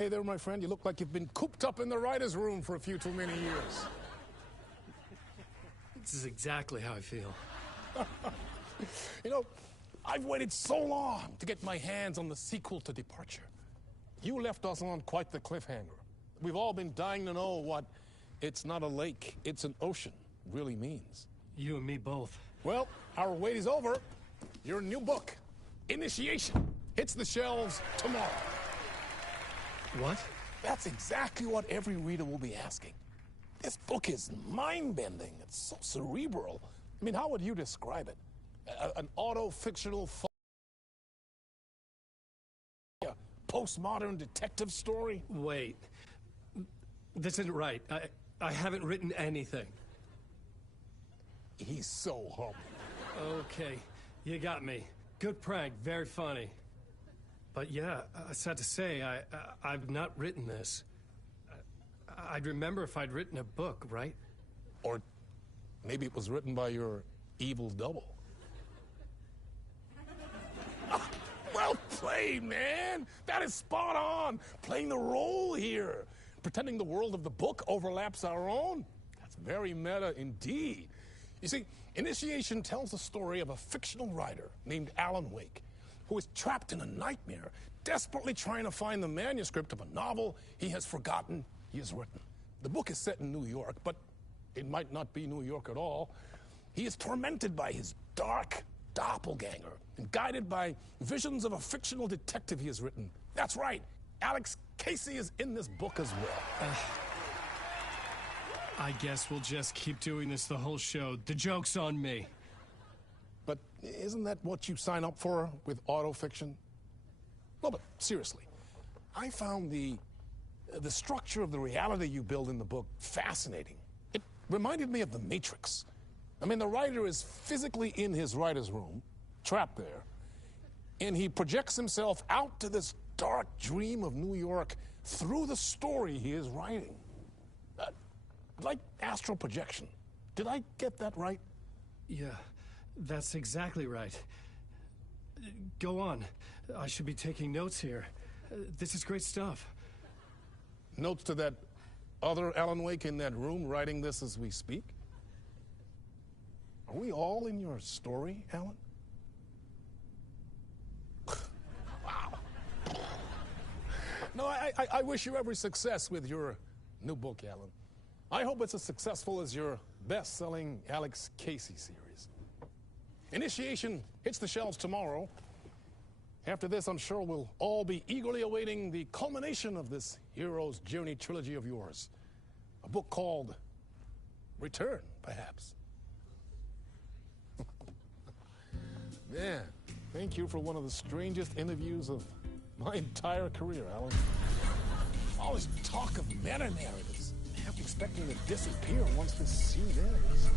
Hey there, my friend. You look like you've been cooped up in the writer's room for a few too many years. This is exactly how I feel. You know, I've waited so long to get my hands on the sequel to Departure. You left us on quite the cliffhanger. We've all been dying to know what "it's not a lake, it's an ocean" really means. You and me both. Well, our wait is over. Your new book, Initiation, hits the shelves tomorrow. What? That's exactly what every reader will be asking. This book is mind-bending. It's so cerebral. I mean, how would you describe it? An auto-fictional postmodern detective story? Wait. This isn't right. I haven't written anything. He's so humble. Okay, you got me. Good prank, very funny. But yeah, sad to say, I've not written this. I'd remember if I'd written a book, right? Or maybe it was written by your evil double. Well played, man. That is spot on. Playing the role here. Pretending the world of the book overlaps our own. That's very meta indeed. You see, Initiation tells the story of a fictional writer named Alan Wake, who is trapped in a nightmare, desperately trying to find the manuscript of a novel he has forgotten he has written. The book is set in New York, but it might not be New York at all. He is tormented by his dark doppelganger and guided by visions of a fictional detective he has written. That's right, Alex Casey is in this book as well. I guess we'll just keep doing this the whole show. The joke's on me. But isn't that what you sign up for with autofiction? No, but seriously, I found the structure of the reality you build in the book fascinating. It reminded me of The Matrix. I mean, the writer is physically in his writer's room, trapped there, and he projects himself out to this dark dream of New York through the story he is writing. Like astral projection. Did I get that right? Yeah, that's exactly right. Go on. I should be taking notes here. This is great stuff. Notes to that other Alan Wake in that room writing this as we speak? Are we all in your story, Alan? Wow. No, I wish you every success with your new book, Alan. I hope it's as successful as your best-selling Alex Casey series. Initiation hits the shelves tomorrow. After this, I'm sure we'll all be eagerly awaiting the culmination of this hero's journey trilogy of yours. A book called Return, perhaps. Man, thank you for one of the strangest interviews of my entire career, Alan. All this talk of meta-narratives. I'm expecting to disappear once this scene ends.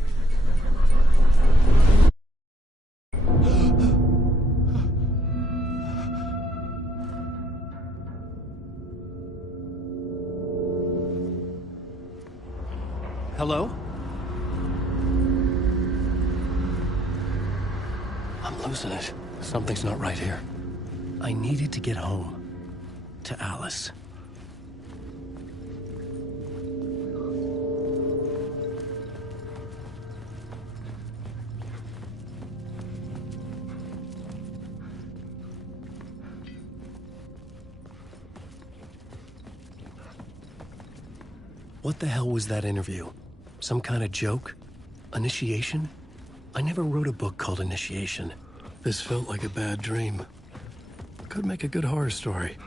Hello? I'm losing it. Something's not right here. I needed to get home. To Alice. What the hell was that interview? Some kind of joke? Initiation? I never wrote a book called Initiation. This felt like a bad dream. Could make a good horror story.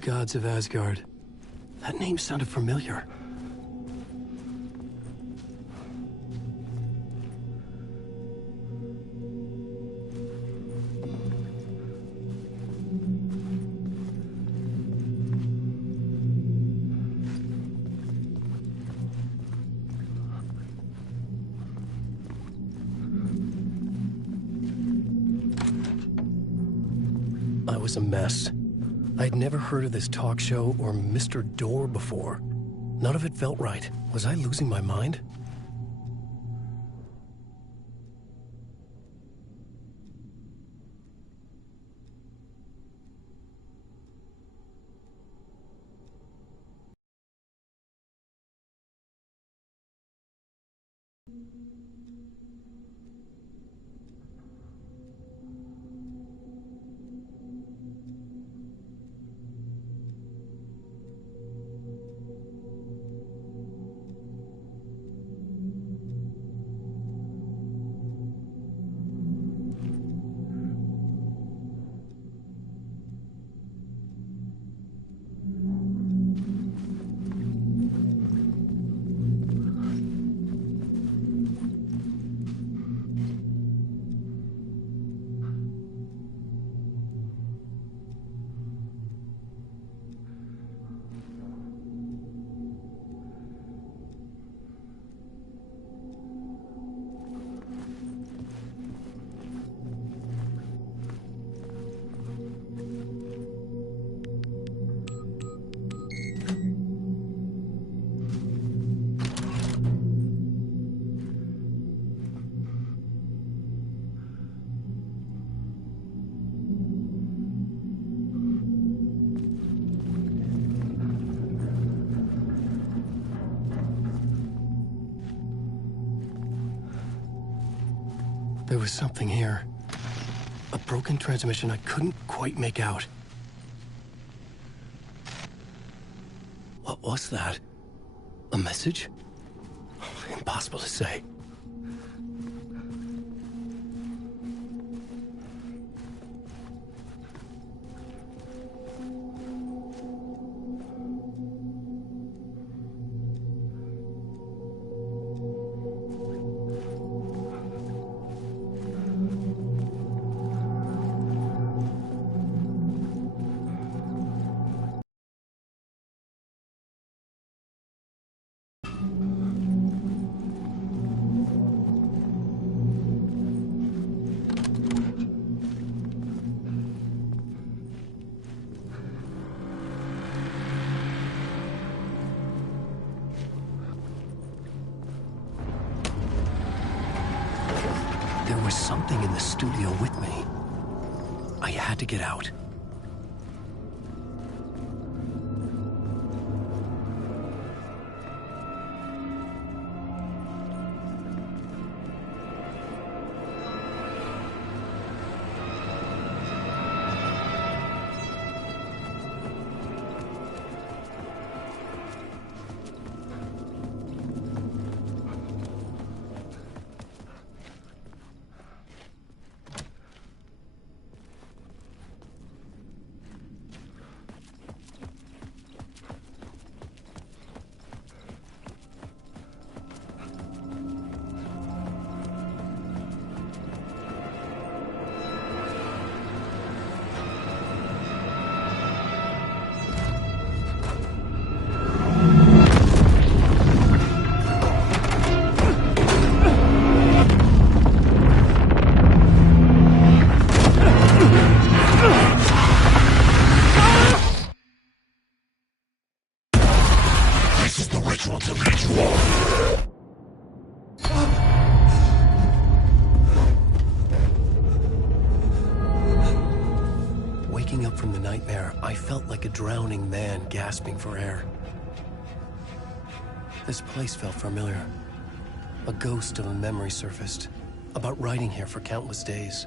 Old gods of Asgard. That name sounded familiar. I was a mess. I'd never heard of this talk show or Mr. Door before. None of it felt right. Was I losing my mind? There was something here. A broken transmission I couldn't quite make out. What was that? A message? Impossible to say. There was something in the studio with me. I had to get out. Waking up from the nightmare, I felt like a drowning man gasping for air. This place felt familiar. A ghost of a memory surfaced, about riding here for countless days.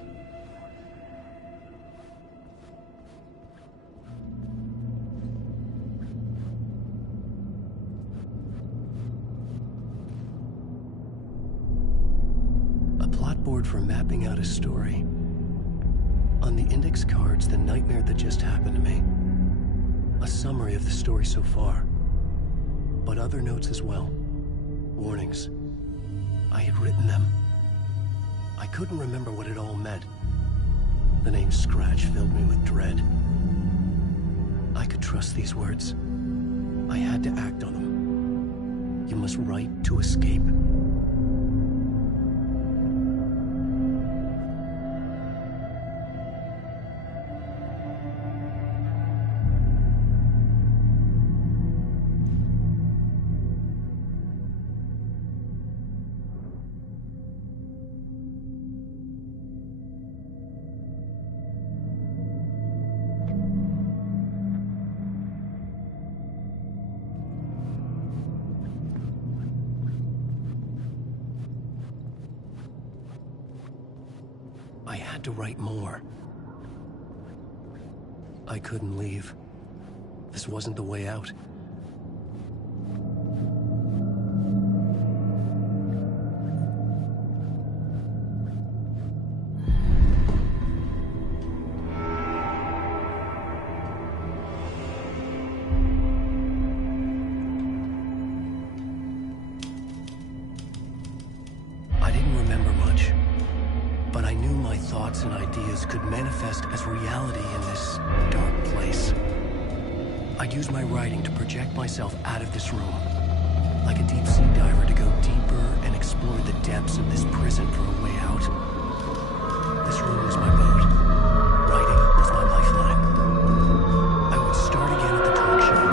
A plot board for mapping out a story. On the index cards, the nightmare that just happened to me. A summary of the story so far, but other notes as well. Warnings. I had written them. I couldn't remember what it all meant. The name Scratch filled me with dread. I could trust these words. I had to act on them. You must write to escape. I had to write more. I couldn't leave. This wasn't the way out. I didn't remember much. But I knew my thoughts and ideas could manifest as reality in this dark place. I'd use my writing to project myself out of this room, like a deep-sea diver to go deeper and explore the depths of this prison for a way out. This room was my boat. Writing was my lifeline. I would start again at the talk show.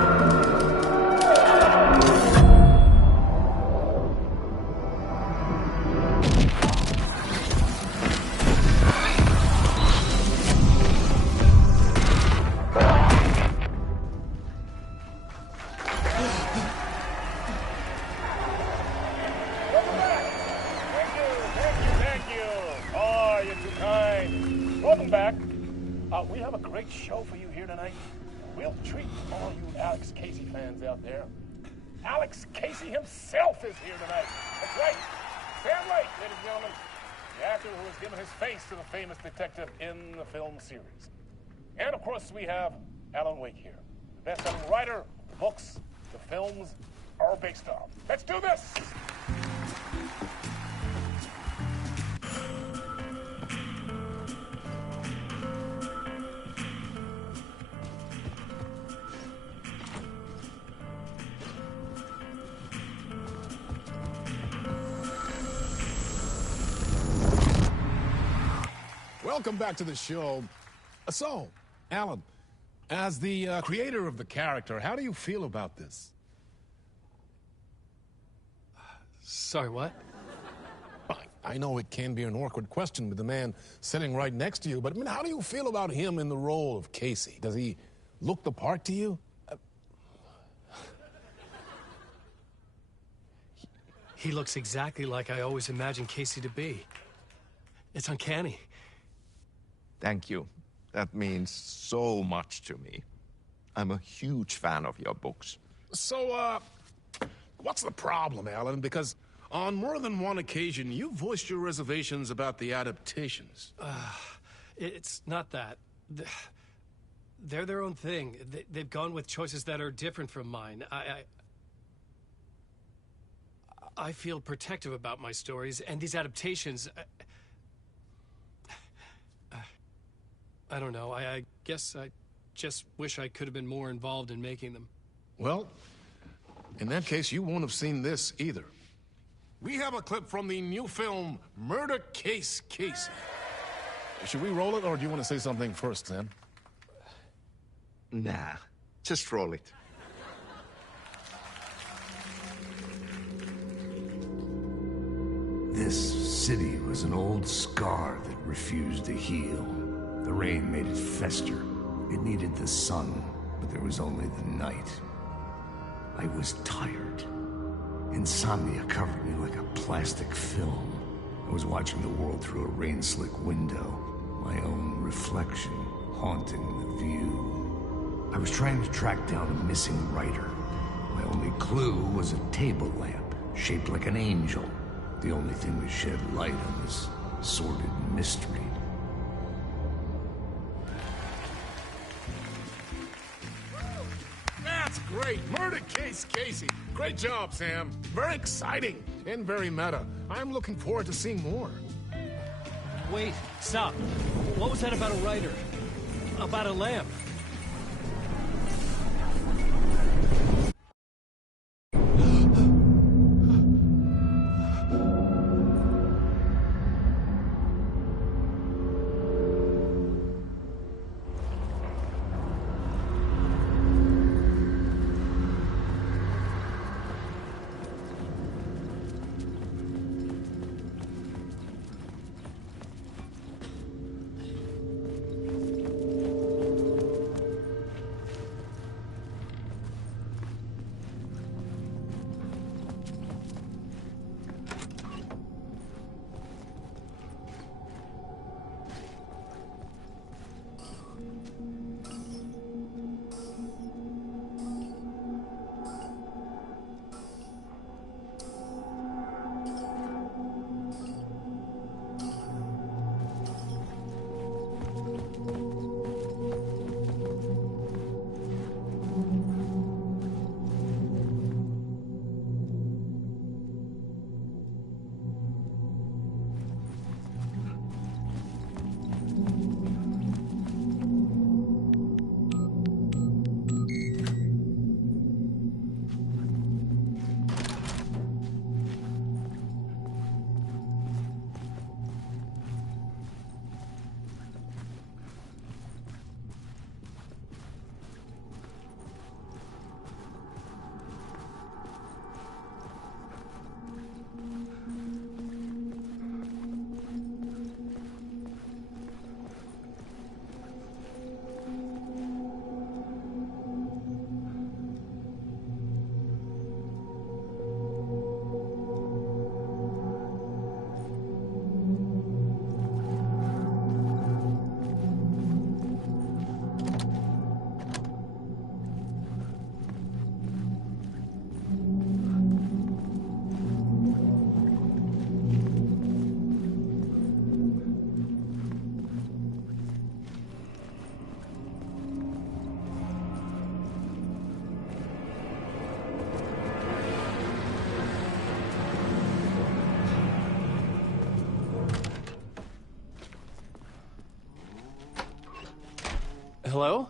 Welcome back. We have a great show for you here tonight. We'll treat all you Alex Casey fans out there. Alex Casey himself is here tonight. That's right. Sam Lake, ladies and gentlemen. The actor who has given his face to the famous detective in the film series. And of course, we have Alan Wake here. The best-selling writer, the books, the films are based on. Let's do this! Welcome back to the show. So, Alan, as the creator of the character, how do you feel about this? Sorry, what? I know it can be an awkward question with the man sitting right next to you, but I mean, how do you feel about him in the role of Casey? Does he look the part to you? He looks exactly like I always imagined Casey to be. It's uncanny. Thank you. That means so much to me. I'm a huge fan of your books. So, what's the problem, Alan? Because on more than one occasion, you voiced your reservations about the adaptations. It's not that. They're their own thing. They've gone with choices that are different from mine. I feel protective about my stories, and these adaptations... I don't know. I guess I just wish I could have been more involved in making them. Well, in that case, you won't have seen this either. We have a clip from the new film, Murder Case Casey. Should we roll it, or do you want to say something first, Sam? Nah, just roll it. This city was an old scar that refused to heal. The rain made it fester. It needed the sun, but there was only the night. I was tired. Insomnia covered me like a plastic film. I was watching the world through a rain-slick window, my own reflection haunting the view. I was trying to track down a missing writer. My only clue was a table lamp, shaped like an angel. The only thing that shed light on this sordid mystery. great. Murder case, Casey. Great job, Sam. Very exciting and very meta. I'm looking forward to seeing more. Wait, stop. What was that about a writer? About a lamp? Hello?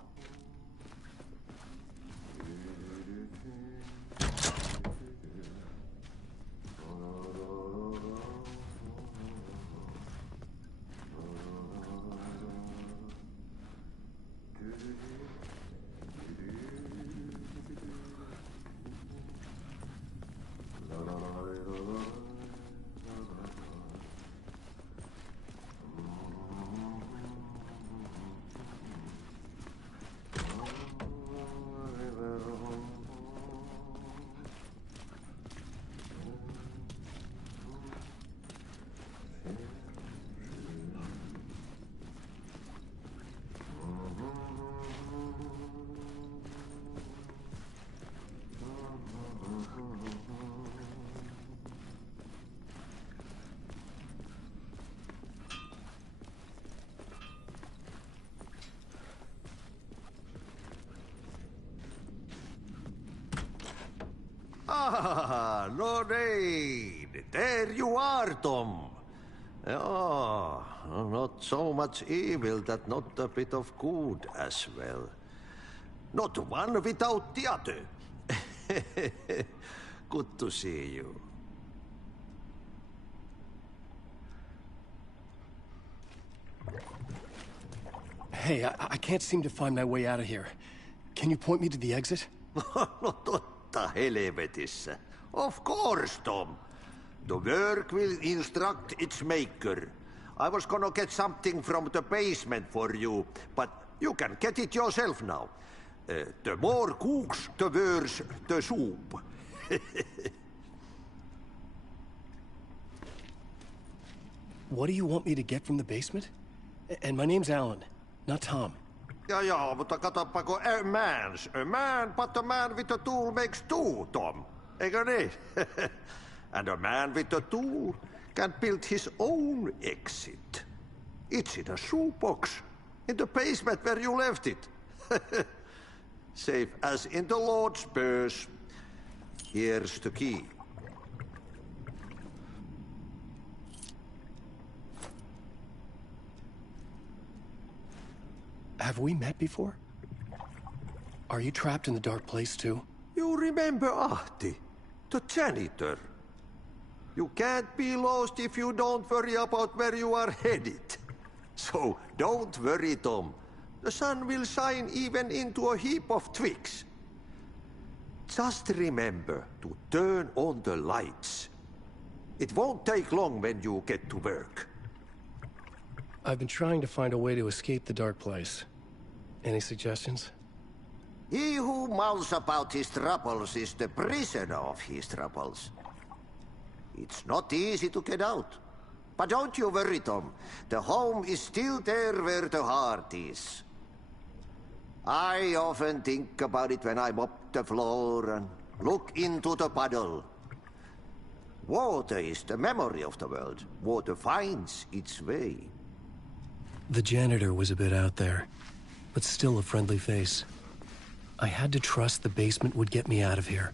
Ah, Lorraine! There you are, Tom. Oh, not so much evil that not a bit of good as well. Not one without the other. Good to see you. Hey, I can't seem to find my way out of here. Can you point me to the exit? No totta helvetissä. Of course, Tom. The work will instruct its maker. I was gonna get something from the basement for you, but you can get it yourself now. The more cooks, the worse the soup. What do you want me to get from the basement? And my name's Alan, not Tom. Ja, mutta katopako a man, but a man with a tool makes two, Tom. Eikö niin? And a man with a tool can build his own exit. It's in a shoebox, in the basement where you left it. Safe as in the Lord's purse. Here's the key. Have we met before? Are you trapped in the dark place too? You remember Ahti, the janitor. You can't be lost if you don't worry about where you are headed. So don't worry, Tom. The sun will shine even into a heap of twigs. Just remember to turn on the lights. It won't take long when you get to work. I've been trying to find a way to escape the dark place. Any suggestions? He who mouths about his troubles is the prisoner of his troubles. It's not easy to get out. But don't you worry, Tom. The home is still there where the heart is. I often think about it when I mop the floor and look into the puddle. Water is the memory of the world. Water finds its way. The janitor was a bit out there, but still a friendly face. I had to trust the basement would get me out of here.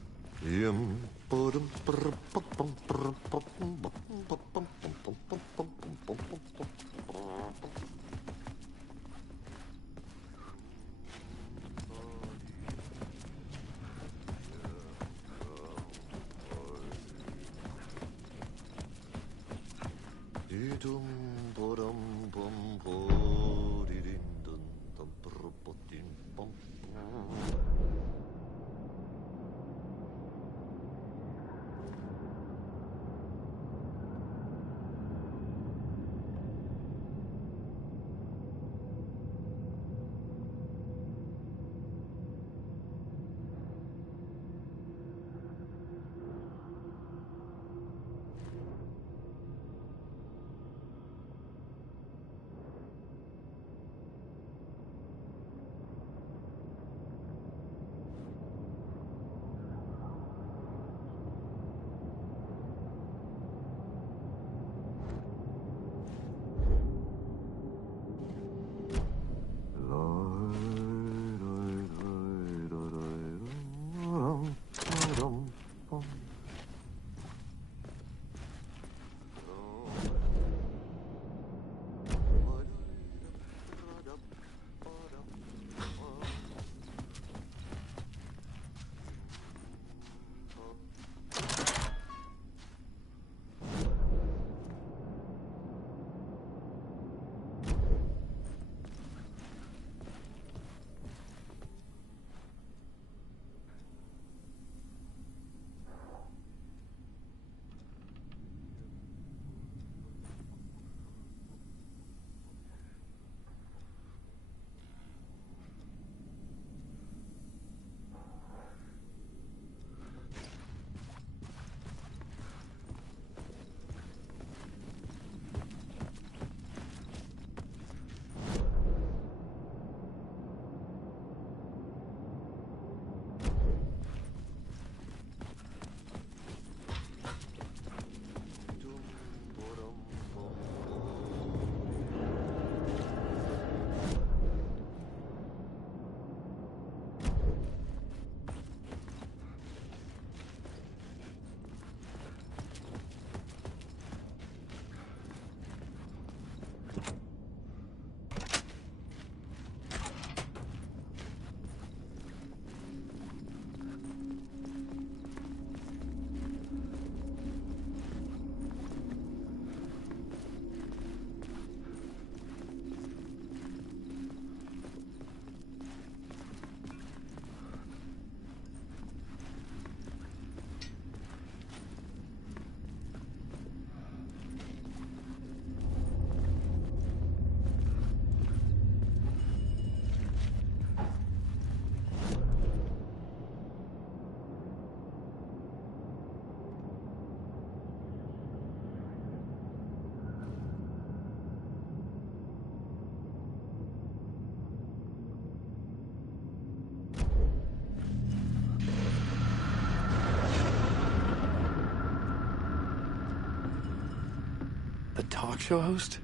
The talk show host?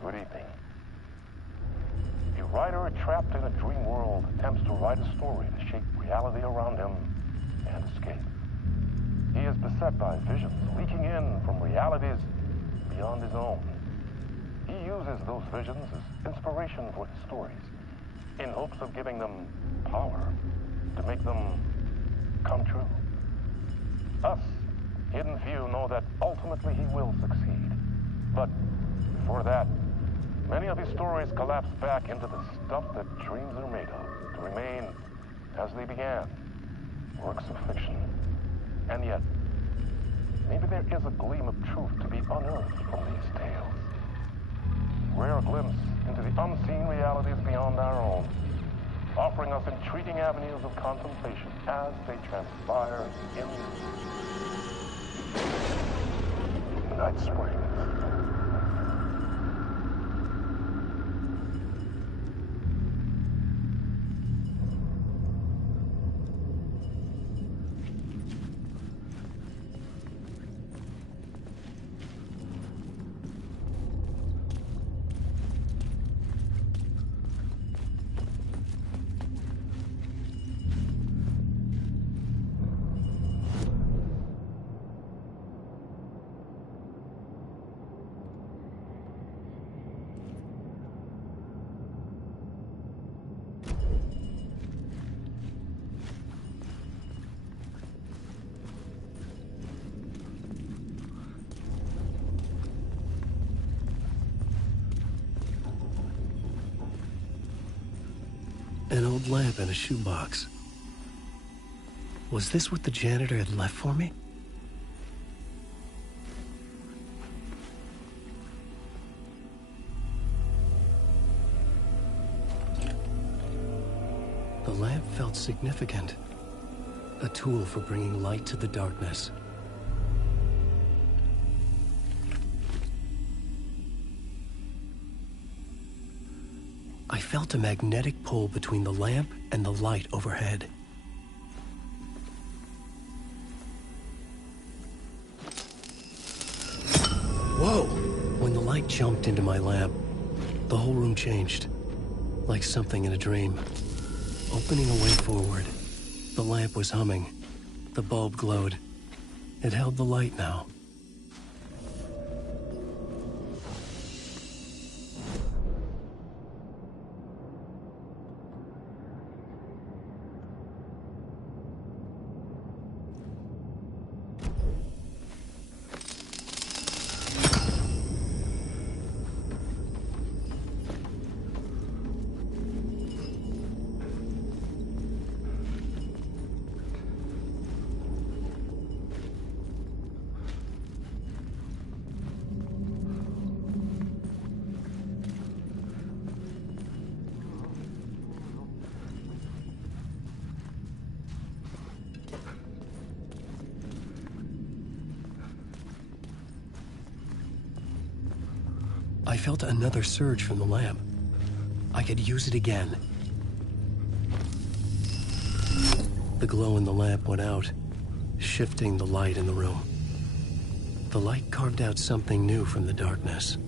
Good evening. You writer We're trapped in a dream world, attempts to write a story to shape reality around him and escape. He is beset by visions leaking in from realities beyond his own. He uses those visions as inspiration for his stories, in hopes of giving them power, to make them come true. Us, hidden few, know that ultimately he will succeed. But before that, many of his stories collapse back into the stuff that dreams are made of, to remain as they began, works of fiction. And yet, maybe there is a gleam of truth to be unearthed from these tales. Rare glimpse into the unseen realities beyond our own, offering us intriguing avenues of contemplation as they transpire in the night spring. An old lamp in a shoebox. Was this what the janitor had left for me? The lamp felt significant. A tool for bringing light to the darkness. I felt a magnetic pull between the lamp and the light overhead. Whoa! When the light jumped into my lamp, the whole room changed, like something in a dream. Opening a way forward, the lamp was humming. The bulb glowed. It held the light now. I felt another surge from the lamp. I could use it again. The glow in the lamp went out, shifting the light in the room. The light carved out something new from the darkness.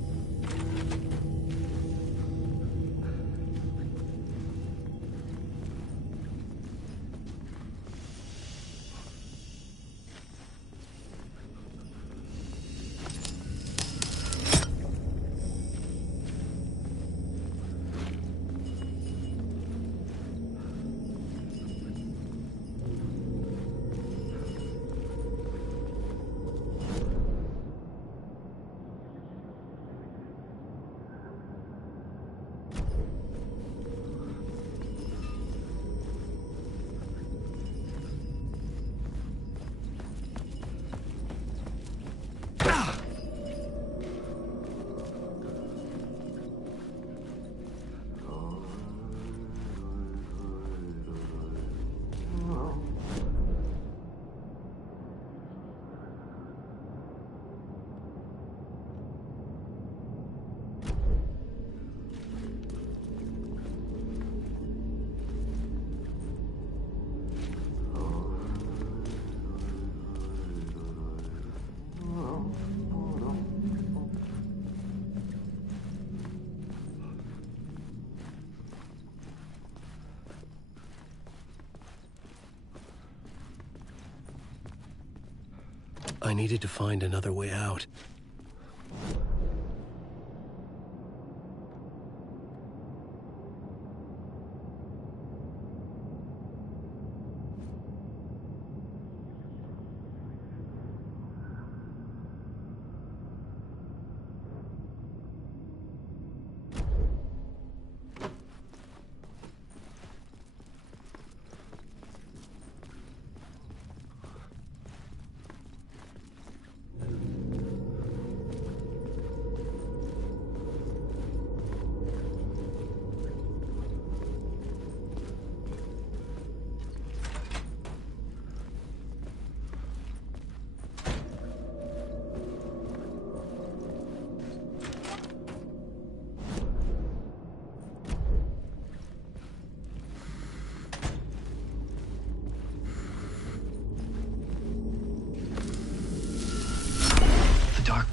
I needed to find another way out.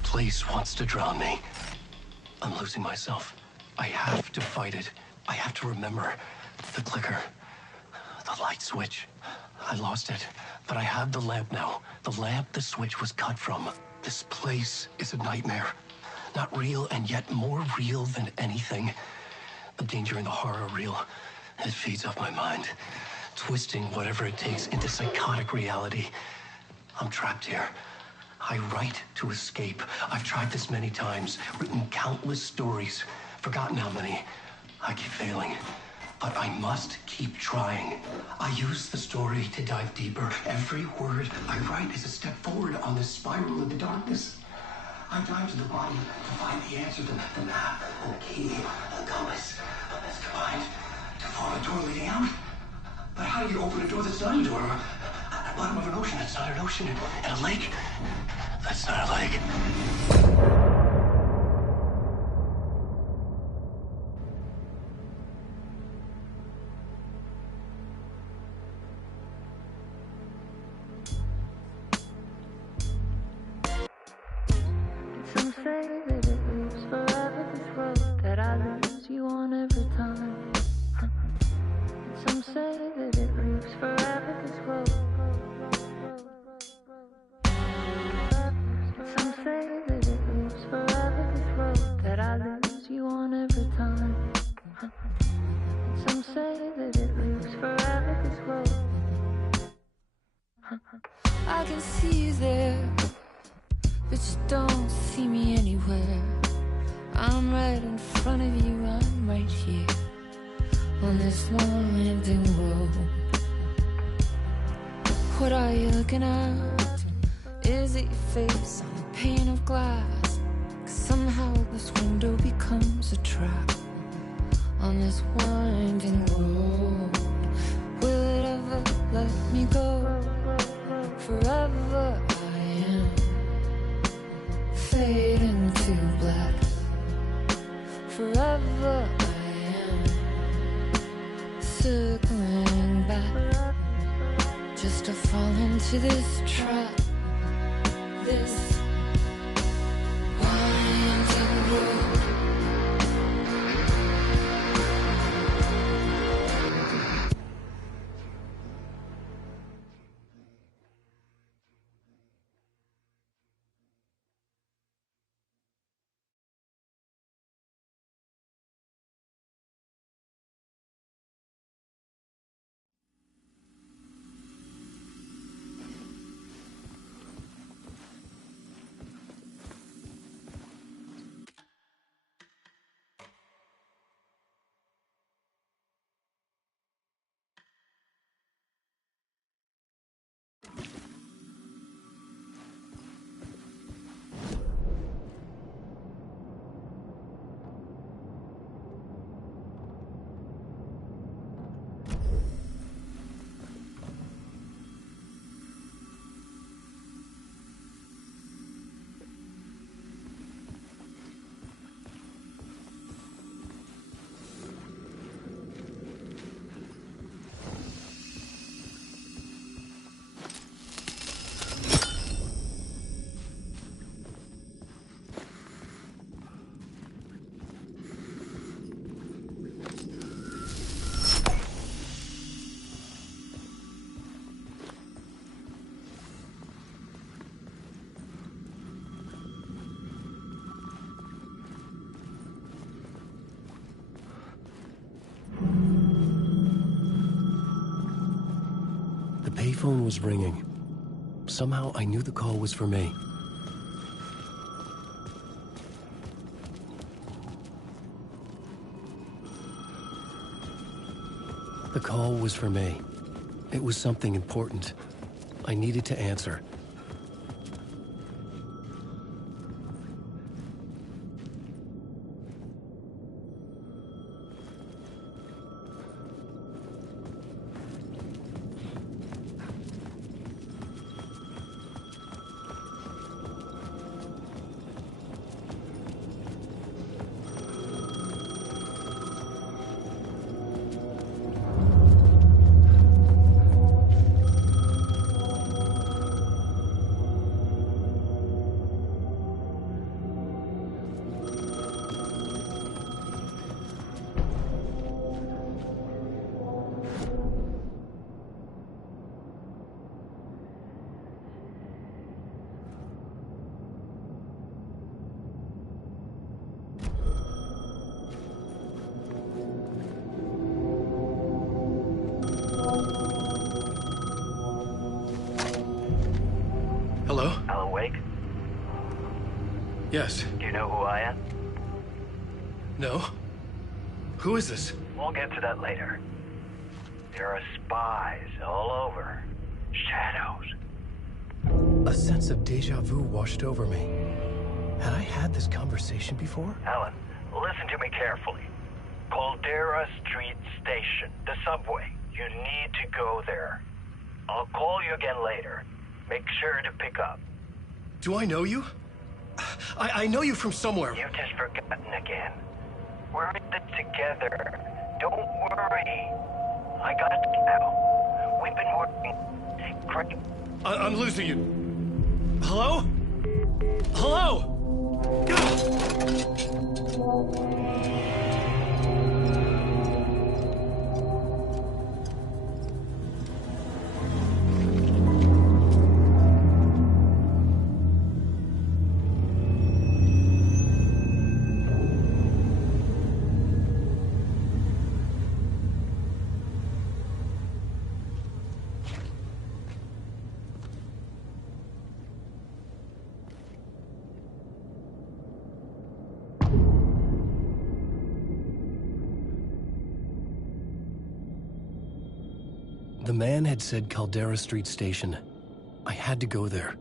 Place wants to drown me. I'm losing myself. I have to fight it. I have to remember. The clicker. The light switch. I lost it. But I have the lamp now. The lamp the switch was cut from. This place is a nightmare. Not real, and yet more real than anything. The danger and the horror real. It feeds off my mind. Twisting whatever it takes into psychotic reality. I'm trapped here. I write to escape. I've tried this many times, written countless stories, forgotten how many. I keep failing, but I must keep trying. I use the story to dive deeper. Every word I write is a step forward on this spiral into darkness. I dive to the body to find the answer, the map, the key, the compass. It's combined to form a door leading out. But how do you open a door that's not a door? At the bottom of an ocean that's not an ocean, and a lake that's not a lake. Some say that it lives forever, this road that I lose you on every time. Some say that it lives forever, this road. Some say that it lives forever, this road that I lose you on every time. Some say that it lives forever, this road. I can see you there, but you don't see me anywhere. I'm right in front of you, I'm right here on this winding road. What are you looking at? Is it your face on a pane of glass? 'Cause somehow this window becomes a trap on this winding road. Will it ever let me go? Forever I am fading to black. Forever I am circling back, just to fall into this trap. This winding road. payphone was ringing. Somehow I knew the call was for me. The call was for me. It was something important. I needed to answer. Hello? Alan Wake? Yes. Do you know who I am? No? Who is this? We'll get to that later. There are spies all over. Shadows. A sense of deja vu washed over me. Had I had this conversation before? Alan, listen to me carefully. Caldera Street Station, the subway. You need to go there. I'll call you again later. Make sure to pick up. Do I know you? I know you from somewhere. You've just forgotten again. We're in this together. Don't worry. I got you now. We've been working great. I'm losing you. Hello? Hello? The man had said Caldera Street Station. I had to go there.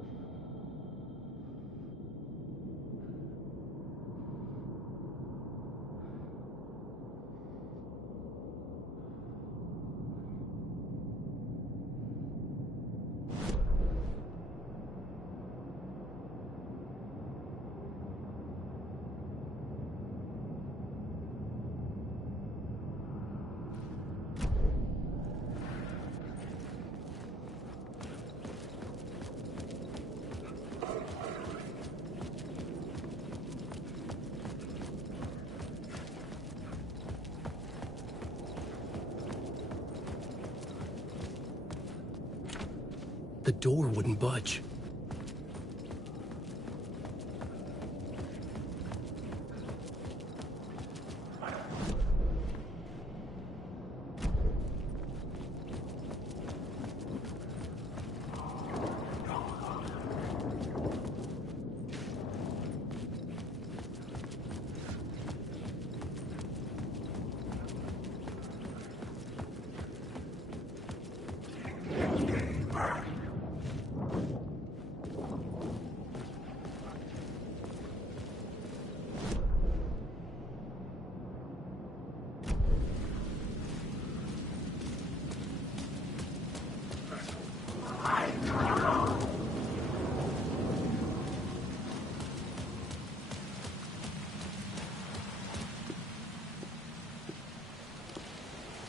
The door wouldn't budge.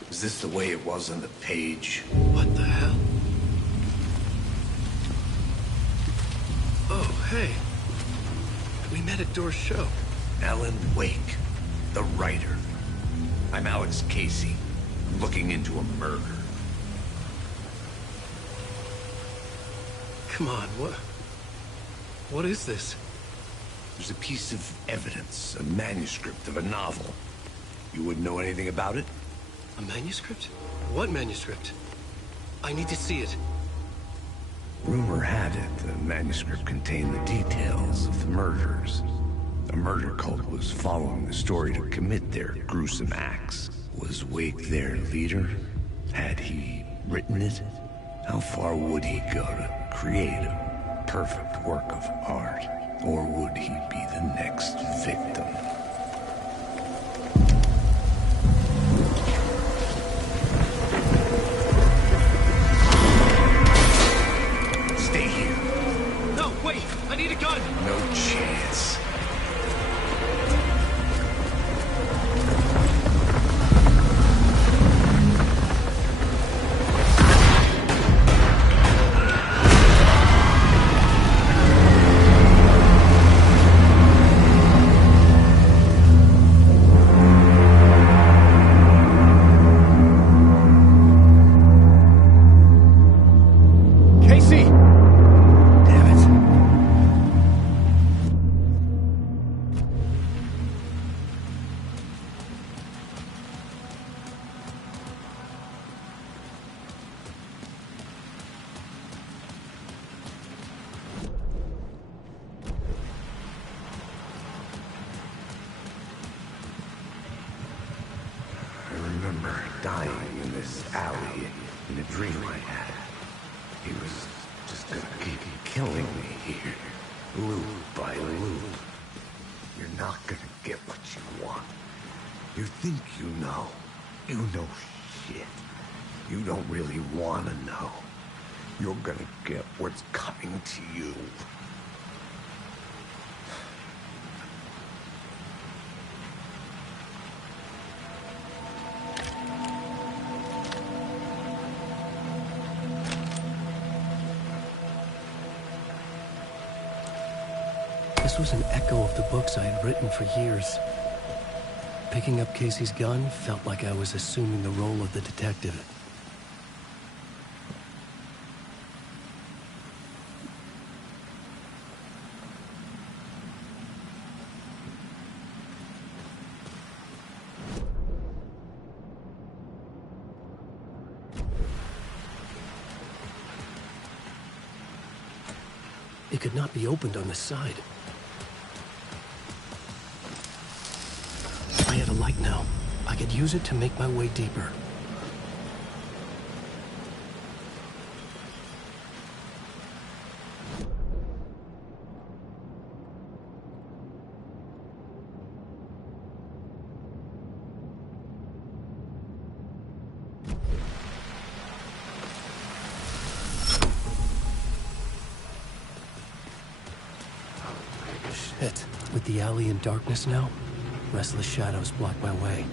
Is this the way it was on the page? What the hell? Oh, hey. We met at Door's show. Alan Wake, the writer. I'm Alex Casey. I'm looking into a murder. Come on, what is this? There's a piece of evidence, a manuscript of a novel. You wouldn't know anything about it? A manuscript? What manuscript? I need to see it. Rumor had it the manuscript contained the details of the murders. A murder cult was following the story to commit their gruesome acts. Was Wake their leader? Had he written it? How far would he go to create a perfect work of art? Or would he be the next victim? Stay here. No, wait! I need a gun! No chance. Casey! Damn it. I remember dying in this alley in a dream I had. He was just gonna keep killing me here, loop by loop. You're not gonna get what you want. You think you know. You know shit. You don't really wanna know. You're gonna get what's coming to you. This was an echo of the books I had written for years. Picking up Casey's gun felt like I was assuming the role of the detective. It could not be opened on the side. I had a light now. I could use it to make my way deeper. Shit. With the alley in darkness now, restless shadows block my way.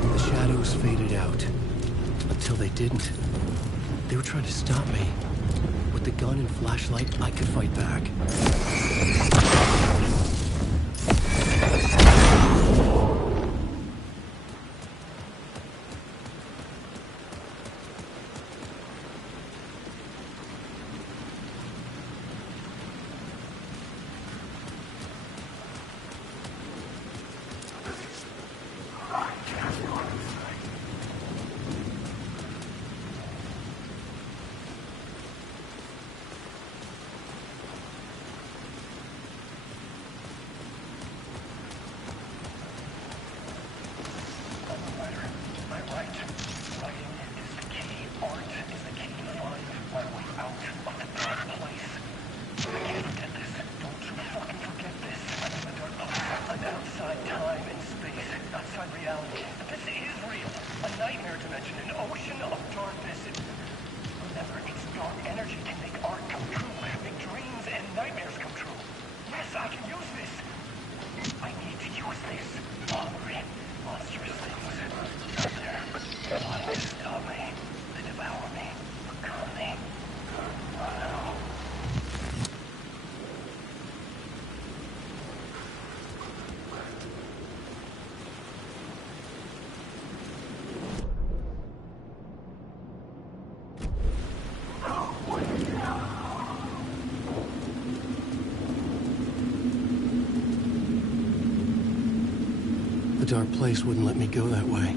The shadows faded out. Until they didn't. They were trying to stop me. With the gun and flashlight, I could fight back. dark place wouldn't let me go that way.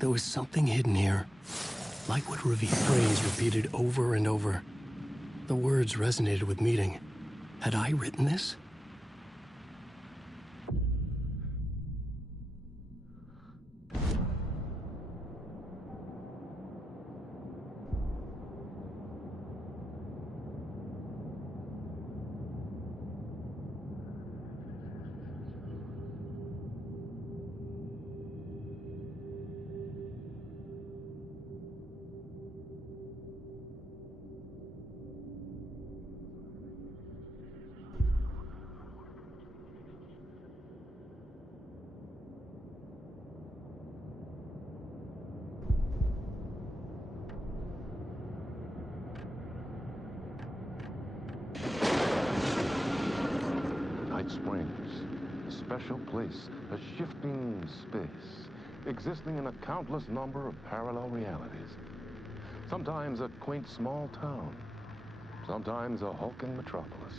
There was something hidden here. Lightwood phrase repeated over and over. The words resonated with meaning. Had I written this? Springs, a special place, a shifting space, existing in a countless number of parallel realities. Sometimes a quaint small town, sometimes a hulking metropolis.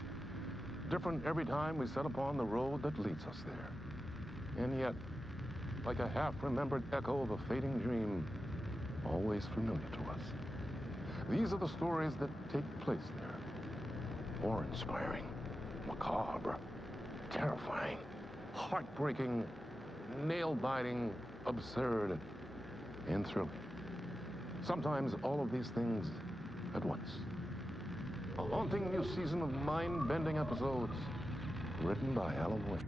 Different every time we set upon the road that leads us there. And yet, like a half-remembered echo of a fading dream, always familiar to us. These are the stories that take place there. Awe-inspiring, macabre, terrifying, heartbreaking, nail-biting, absurd, and thrilling. Sometimes all of these things at once. A haunting new season of mind-bending episodes written by Alan Wake.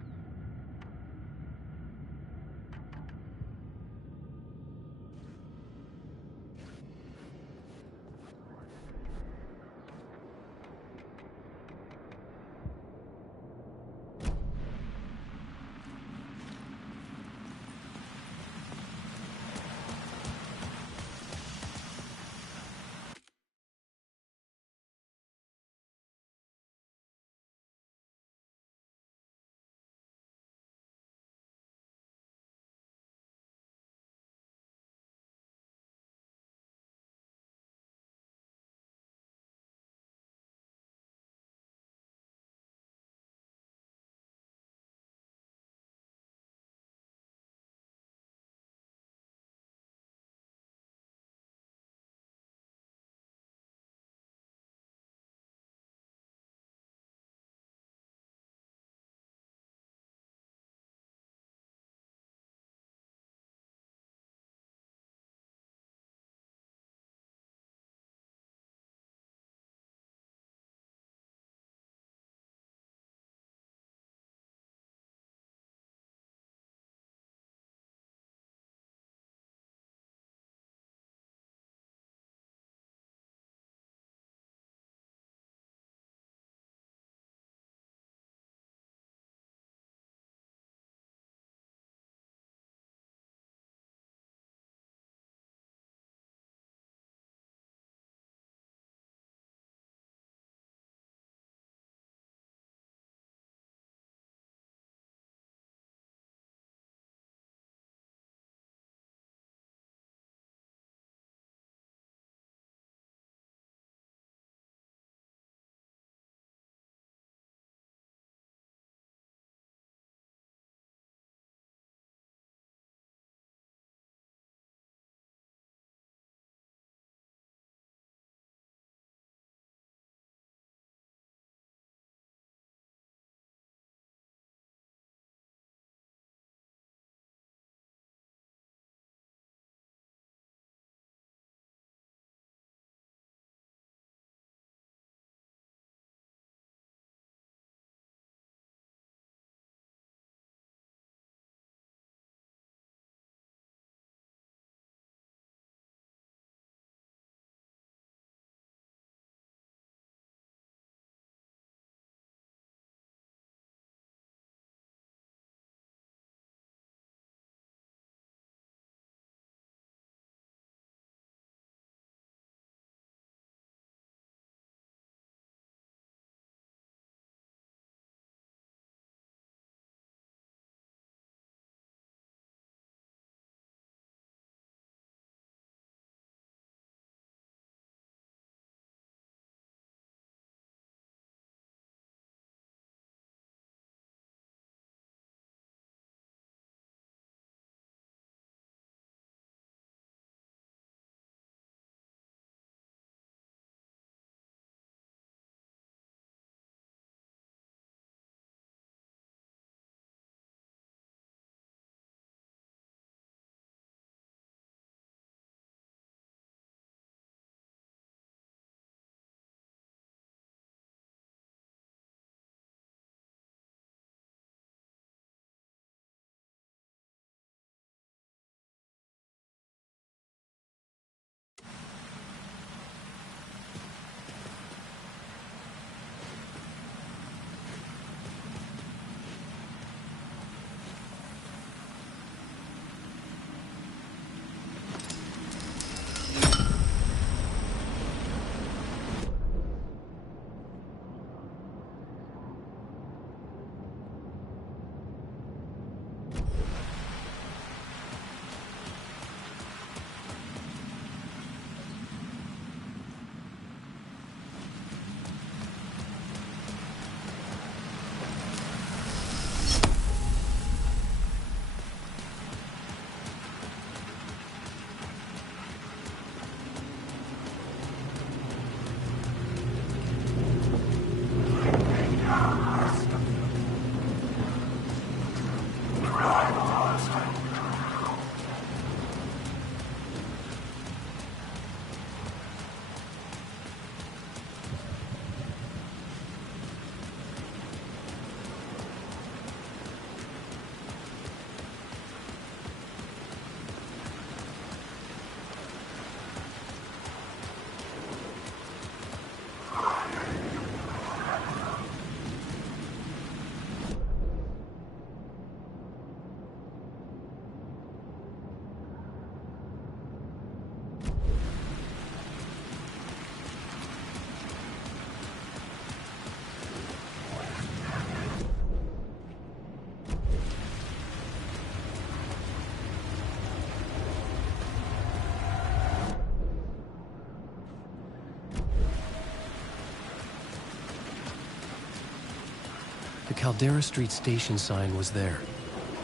Caldera Street station sign was there,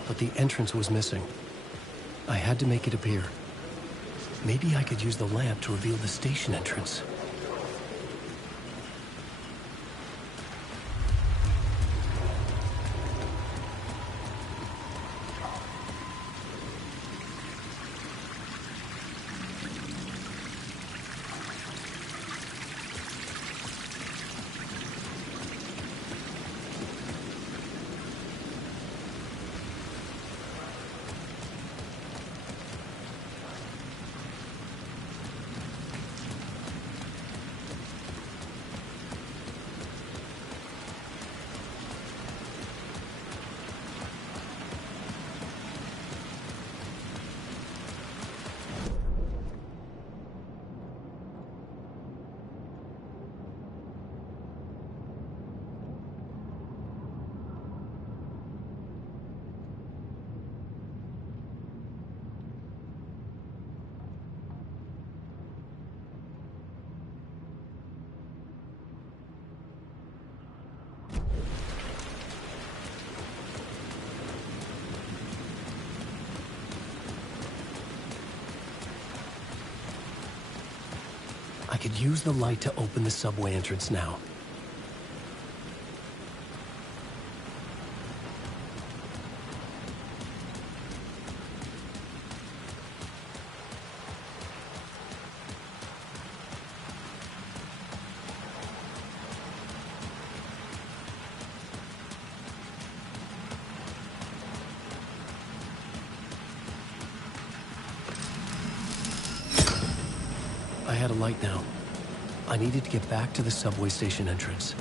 but the entrance was missing. I had to make it appear. Maybe I could use the lamp to reveal the station entrance. I could use the light to open the subway entrance now. I had a light now. I needed to get back to the subway station entrance.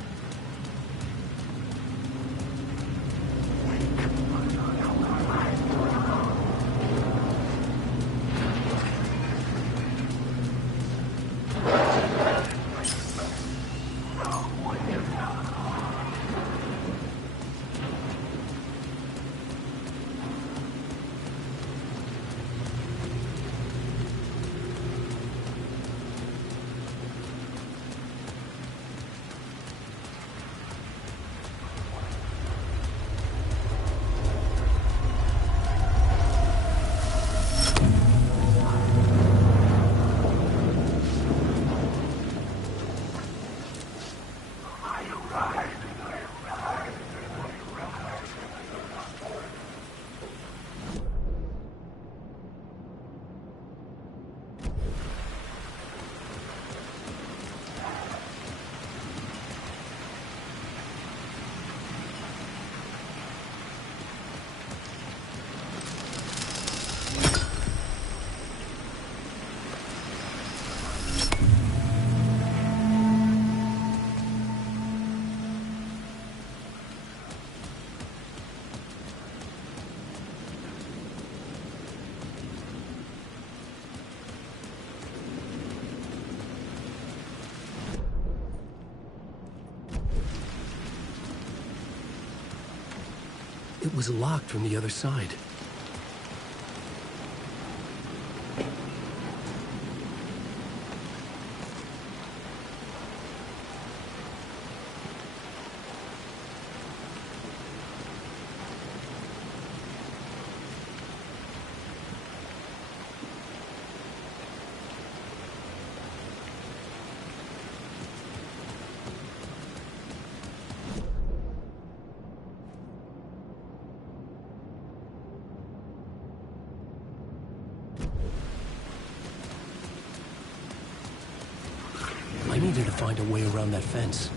It was locked from the other side. I needed to find a way around that fence.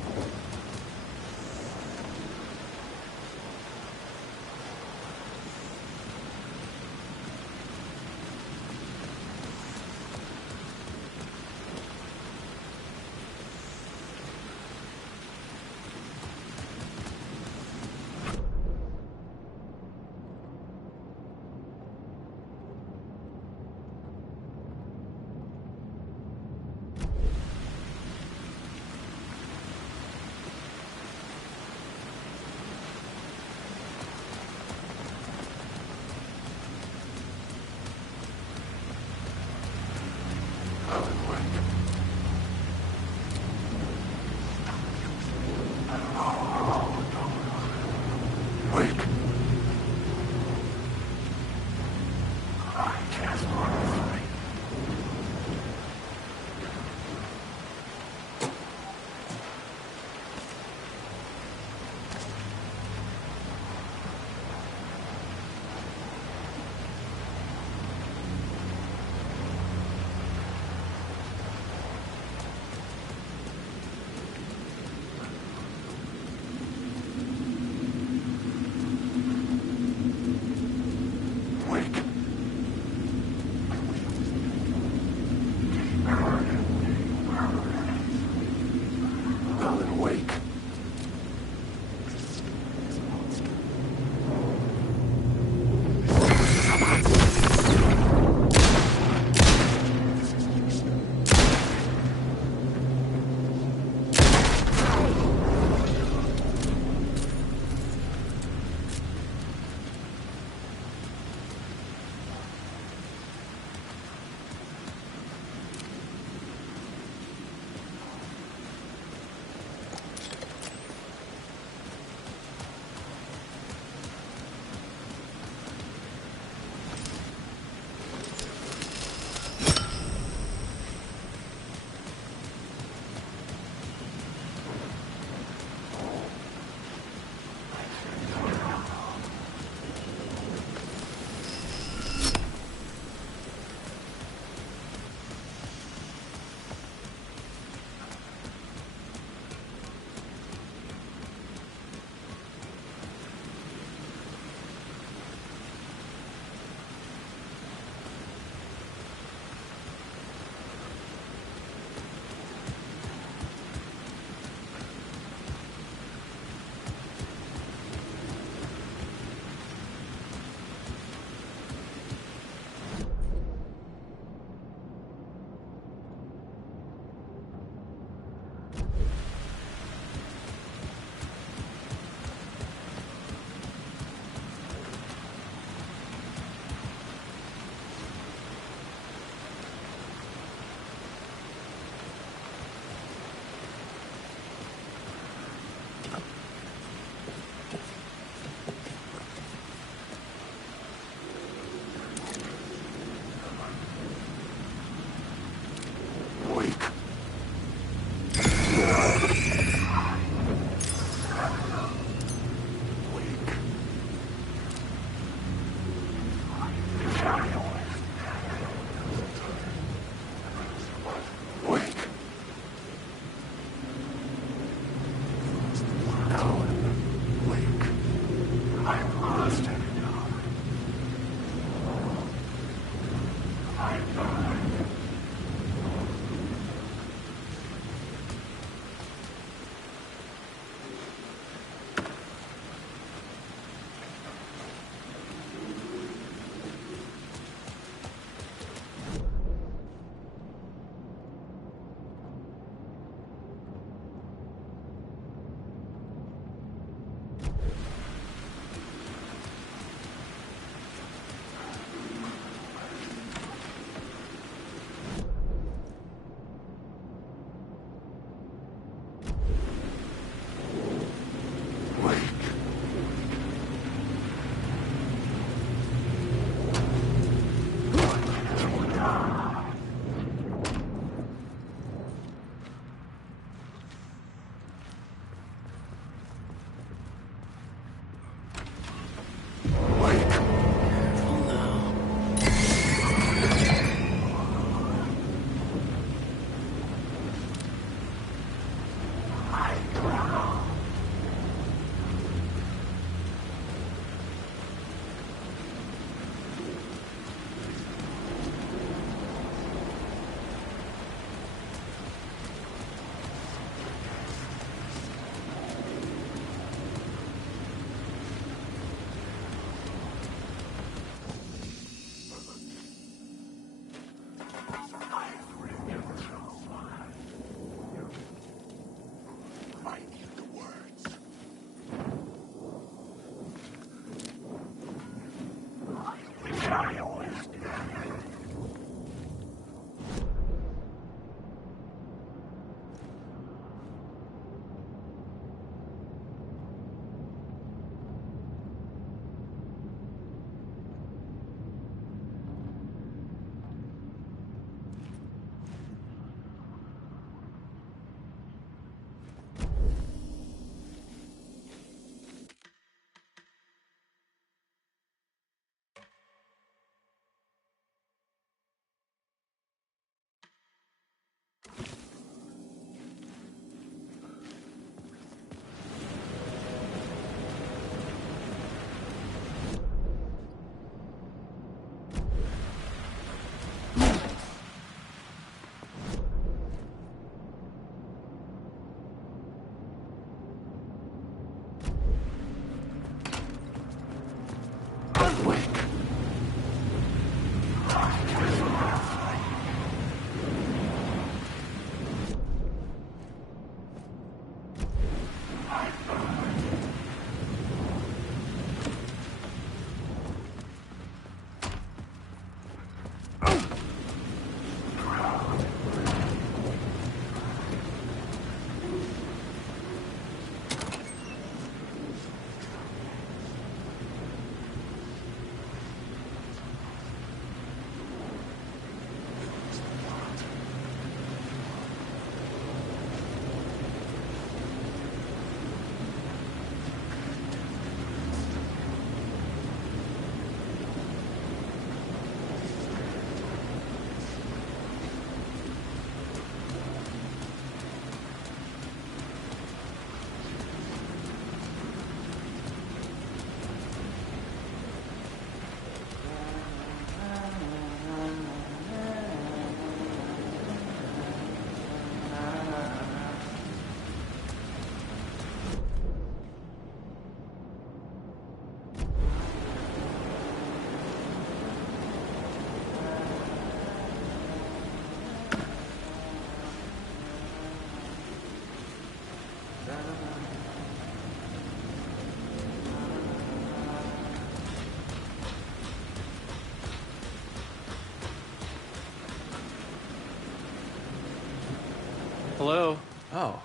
Hello? Oh.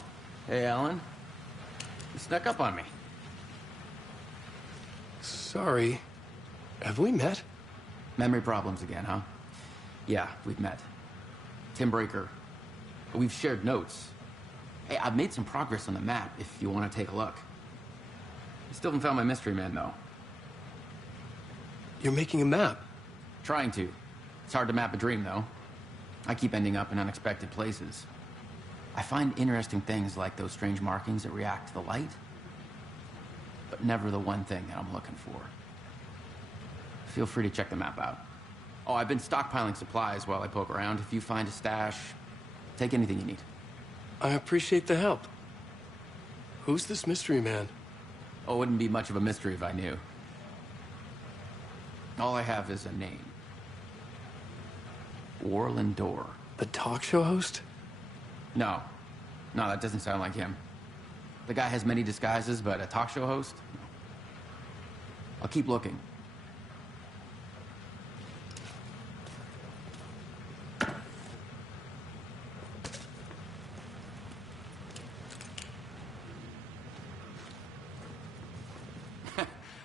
Hey, Alan. You snuck up on me. Sorry. Have we met? Memory problems again, huh? Yeah, we've met. Tim Breaker. We've shared notes. Hey, I've made some progress on the map if you want to take a look. I still haven't found my mystery man, though. You're making a map? Trying to. It's hard to map a dream, though. I keep ending up in unexpected places. I find interesting things like those strange markings that react to the light, but never the one thing that I'm looking for. Feel free to check the map out. Oh, I've been stockpiling supplies while I poke around. If you find a stash, take anything you need. I appreciate the help. Who's this mystery man? Oh, it wouldn't be much of a mystery if I knew. All I have is a name. Warlin Door. The talk show host? No. No, that doesn't sound like him. The guy has many disguises, but a talk show host? No. I'll keep looking.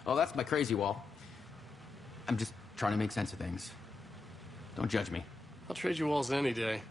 Well, that's my crazy wall. I'm just trying to make sense of things. Don't judge me. I'll trade you walls any day.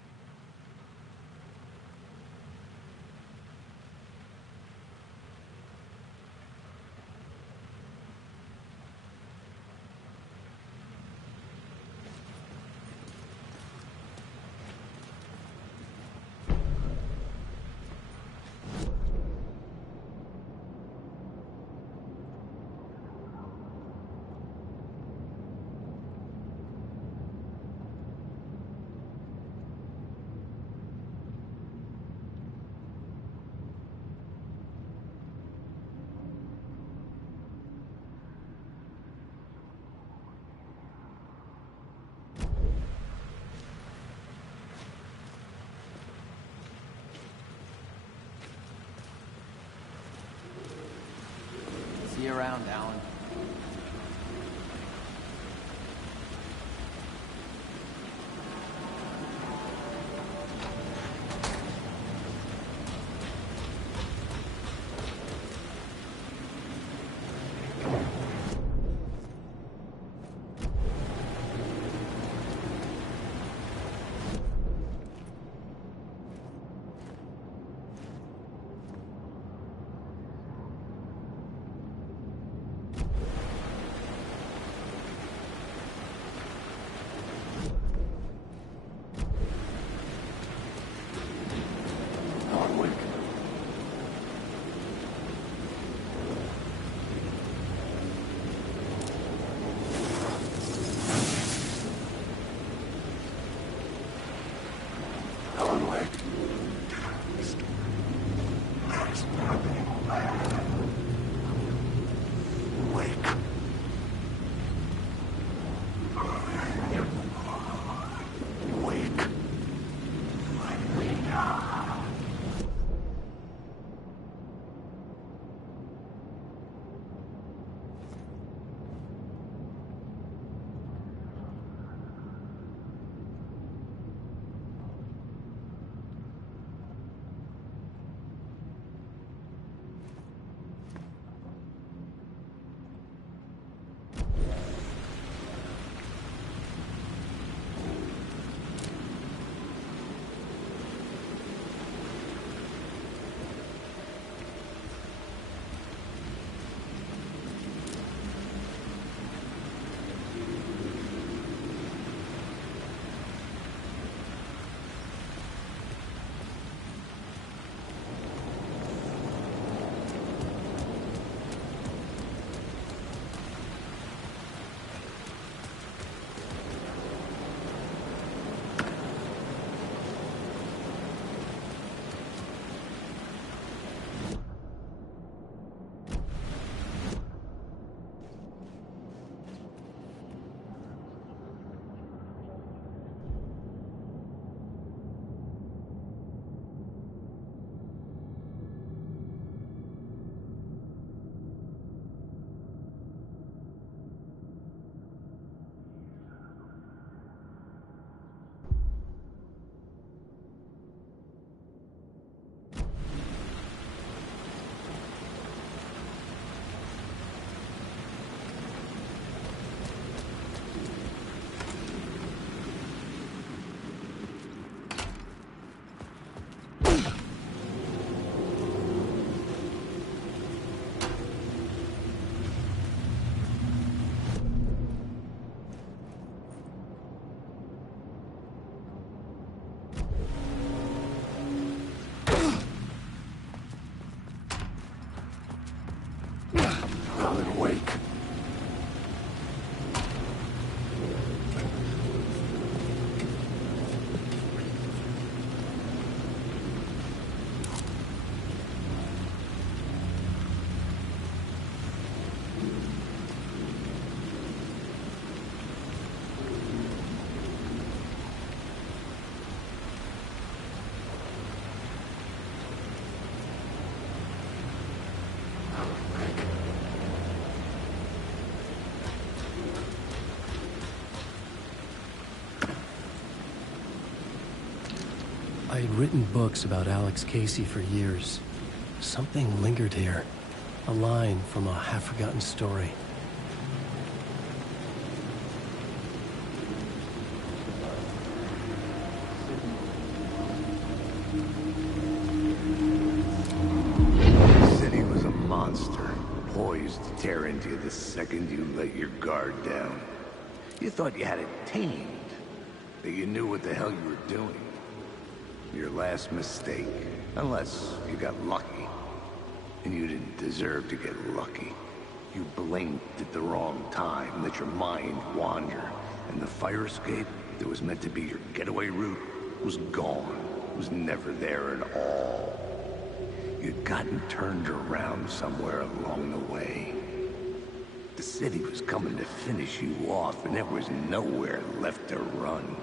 See you around, Alan. I had written books about Alex Casey for years. Something lingered here. A line from a half-forgotten story. The city was a monster, poised to tear into you the second you let your guard down. You thought you had it tamed, that you knew what the hell you were doing. Your last mistake, unless you got lucky. And you didn't deserve to get lucky. You blinked at the wrong time, let your mind wander, and the fire escape that was meant to be your getaway route was gone, was never there at all. You'd gotten turned around somewhere along the way. The city was coming to finish you off, and there was nowhere left to run.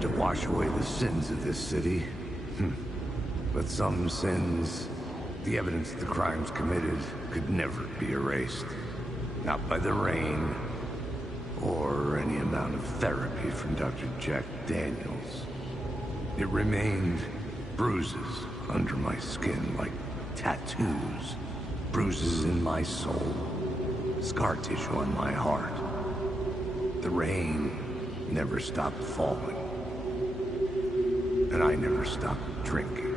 to wash away the sins of this city. But some sins, the evidence of the crimes committed, could never be erased. Not by the rain, or any amount of therapy from Dr. Jack Daniels. It remained bruises under my skin, like tattoos. Bruises in my soul. Scar tissue on my heart. The rain never stopped falling. And I never stopped drinking.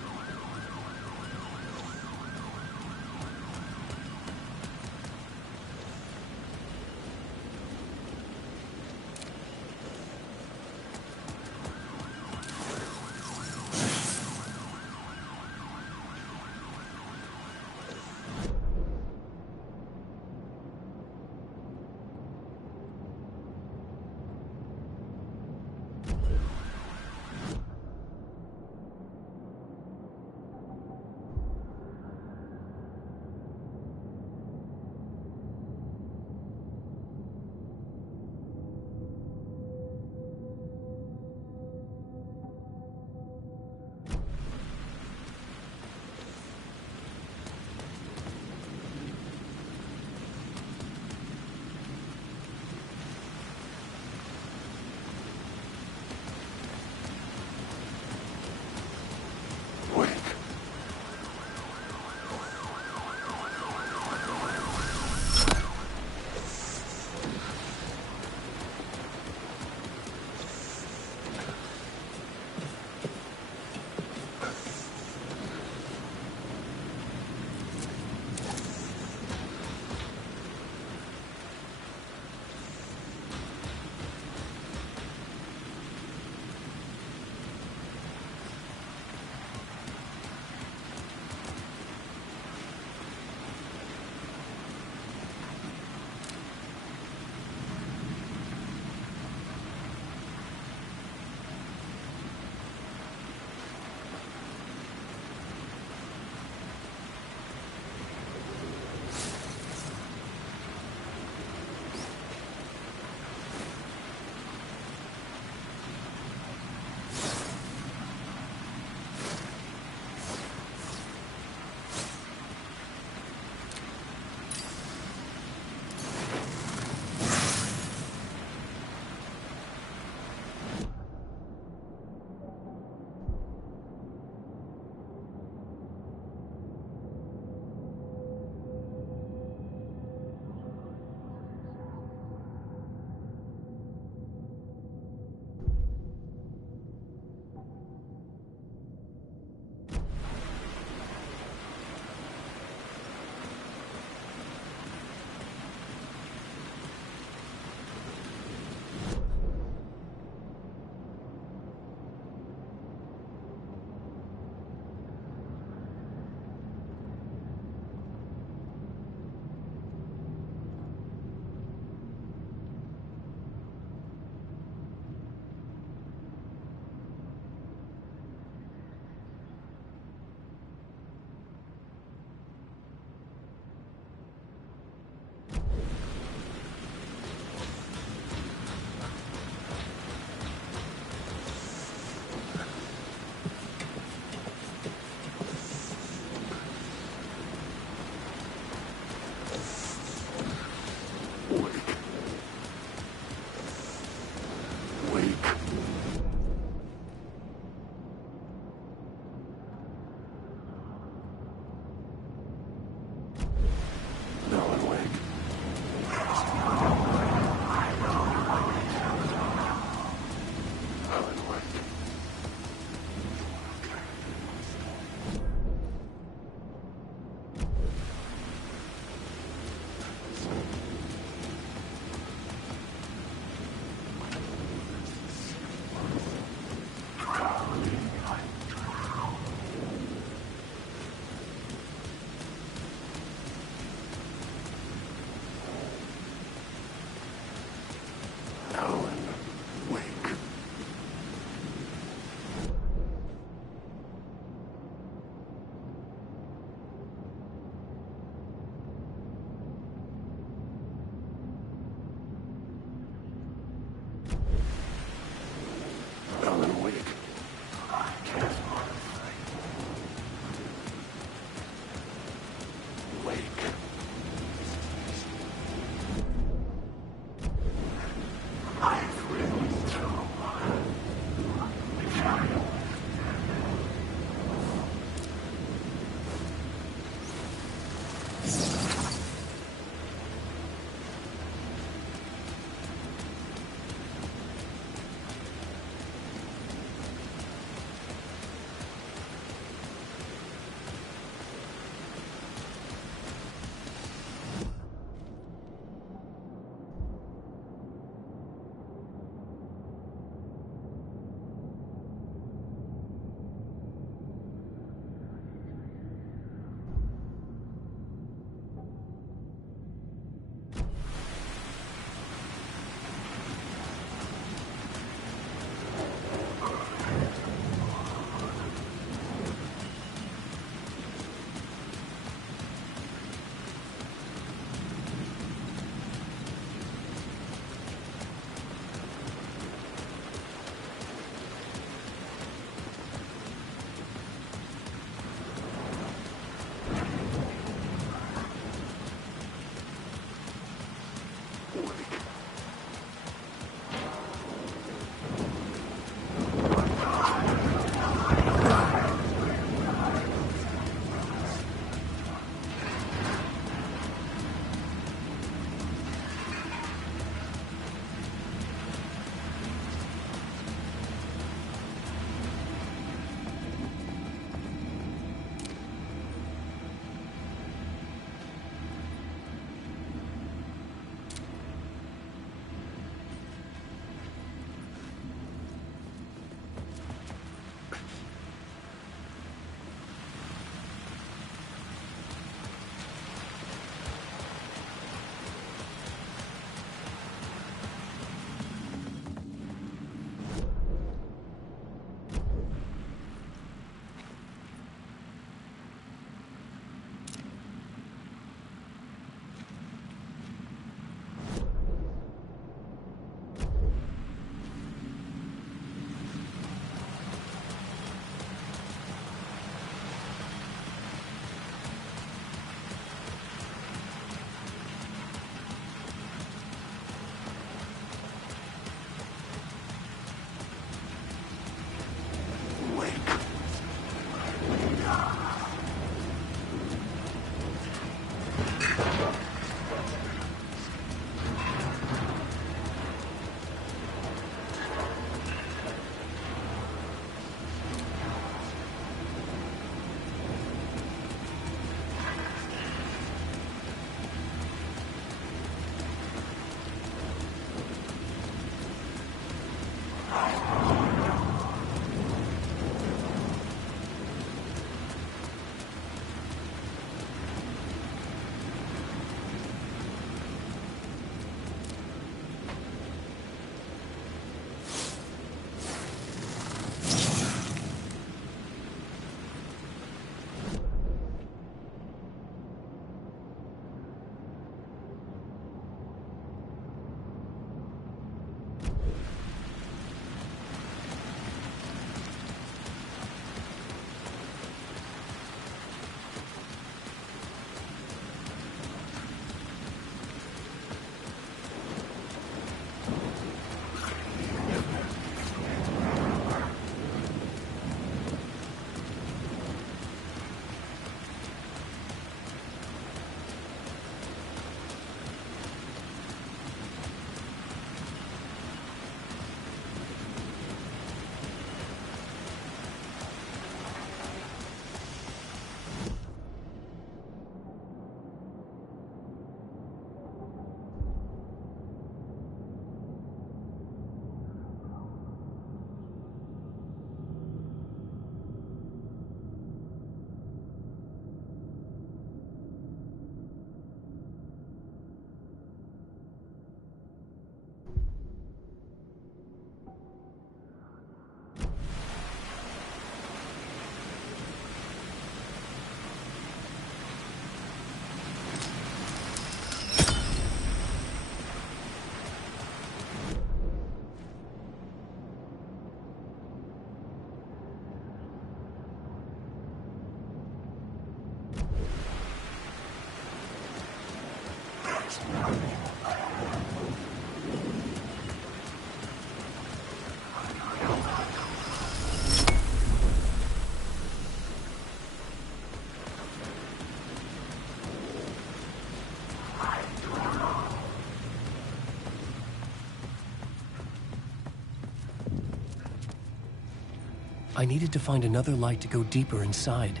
I needed to find another light to go deeper inside.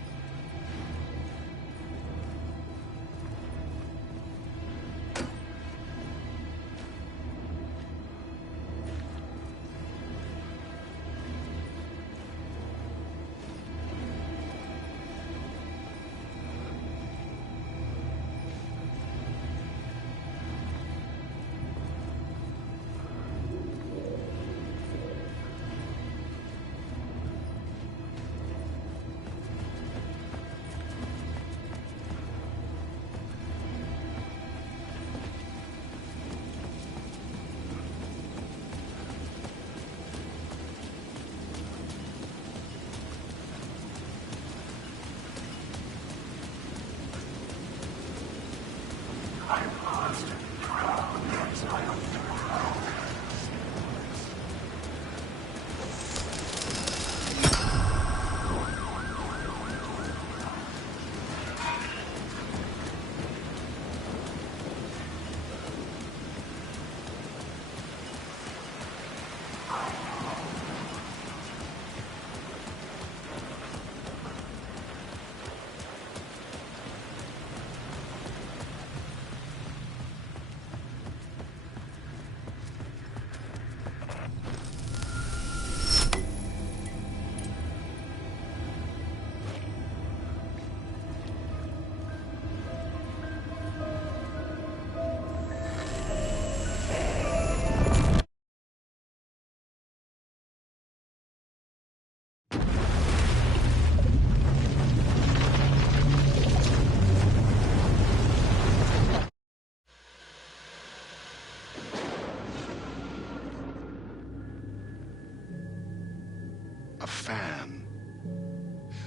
A fan.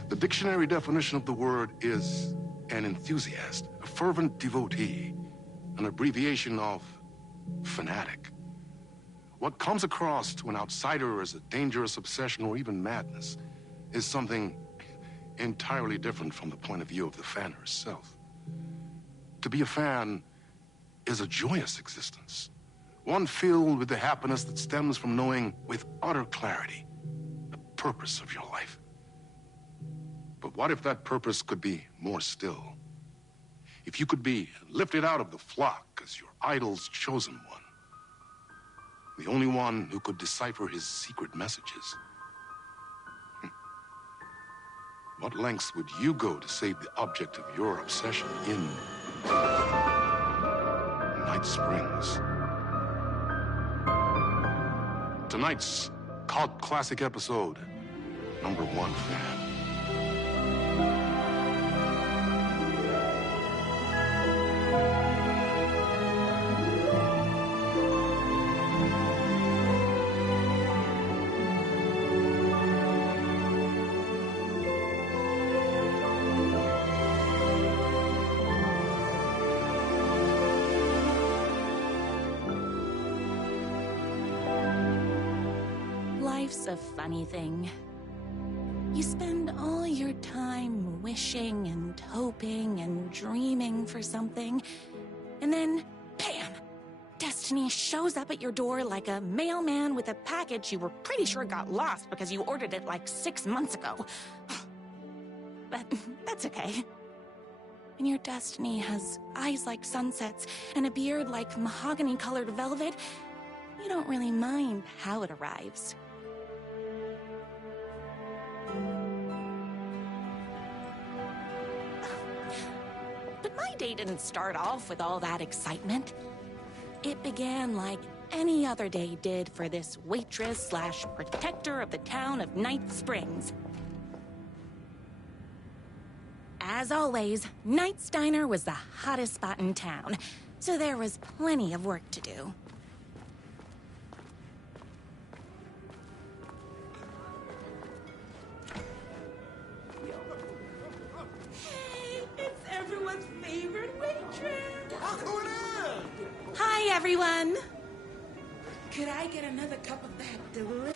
The dictionary definition of the word is an enthusiast, a fervent devotee, an abbreviation of fanatic. What comes across to an outsider as a dangerous obsession or even madness is something entirely different from the point of view of the fan herself. To be a fan is a joyous existence, one filled with the happiness that stems from knowing with utter clarity the purpose of your life. But what if that purpose could be more still? If you could be lifted out of the flock as your idol's chosen one, the only one who could decipher his secret messages. What lengths would you go to save the object of your obsession in Night Springs? Tonight's cult classic episode, #1 Fan. Life's a funny thing. You spend all your time wishing and hoping and dreaming for something, and then, bam! Destiny shows up at your door like a mailman with a package you were pretty sure got lost because you ordered it like 6 months ago. But that's okay. When your destiny has eyes like sunsets and a beard like mahogany-colored velvet, you don't really mind how it arrives. But my day didn't start off with all that excitement. It began like any other day did for this waitress/protector of the town of Night Springs. As always, Knight's Diner was the hottest spot in town, so there was plenty of work to do. It's everyone's favorite waitress. Welcome in. Hi, everyone. Could I get another cup of that delicious